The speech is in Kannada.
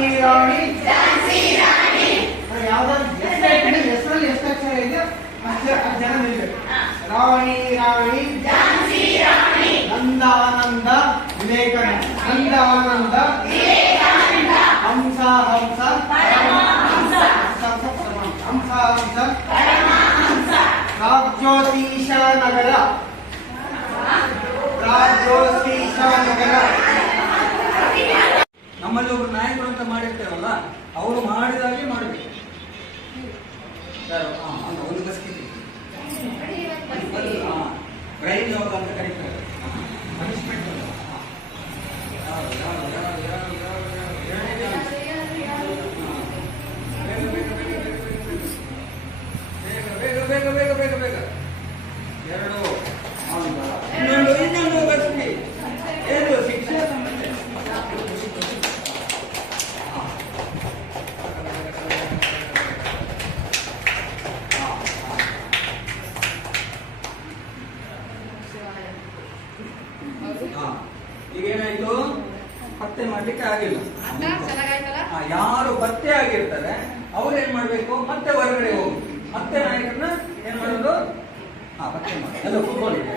ರಾಣಿ. ರಾಣಿ. ಯಾವುದಾದ್ರು ಹೆಸರಲ್ಲಿ ಎಷ್ಟು ಅಕ್ಷರ ಇದೆಯೋ ಅಕ್ಷರ ಜನ ನಿಲ್ಬೇಕು. ರಾಣಿ ರಾಣಿ. ನಂದಾನಂದ ವಿವೇಕಾನಂದ. ನಂದಾನಂದ. ಹಂಸ ಹಂಸ. ಹಂಸ ಹಂಸ ಕಾಜ್ಯೋತೀಶ ನಗರ. ನಾಯಕರು ಅಂತ ಮಾಡಿರ್ತೇವಲ್ಲ ಅವರು ಮಾಡಿದಾಗೆ ಮಾಡಬೇಕು ಸರ್ ಹಾ, ಅಲ್ಲ, ಒಂದು ಬಸ್ ರೈಲ್ ಯೋಗ ಅಂತ ಕರೀತಾರೆ ಪನಿಷ್ಮೆಂಟ್ ಯಾರು ಯಾರು ಯಾರು ಯಾರು ಯಾರು ಯಾರು ಎರಡನೇ ಚಾನ್ಸ್ ಬೇಗ ಬೇಗ ಬೇಗ ಬೇಗ ಬೇಗ ಬೇಗ ಈಗ ಏನಾಯ್ತು ಪತ್ತೆ ಮಾಡ್ಲಿಕ್ಕೆ ಆಗಿಲ್ಲ. ಯಾರು ಪತ್ತೆ ಆಗಿರ್ತಾರೆ ಅವ್ರು ಏನ್ ಮಾಡ್ಬೇಕು? ಮತ್ತೆ ಹೊರಗಡೆ ಹೋಗಿ ಮತ್ತೆ ನಾಯಕರನ್ನ ಏನ್ ಮಾಡೋದು? ಹಾ ಪತ್ತೆ ಮಾಡಿ ಎಲ್ಲ ಫುಟ್ಬಾಲ್ ಇದೆ.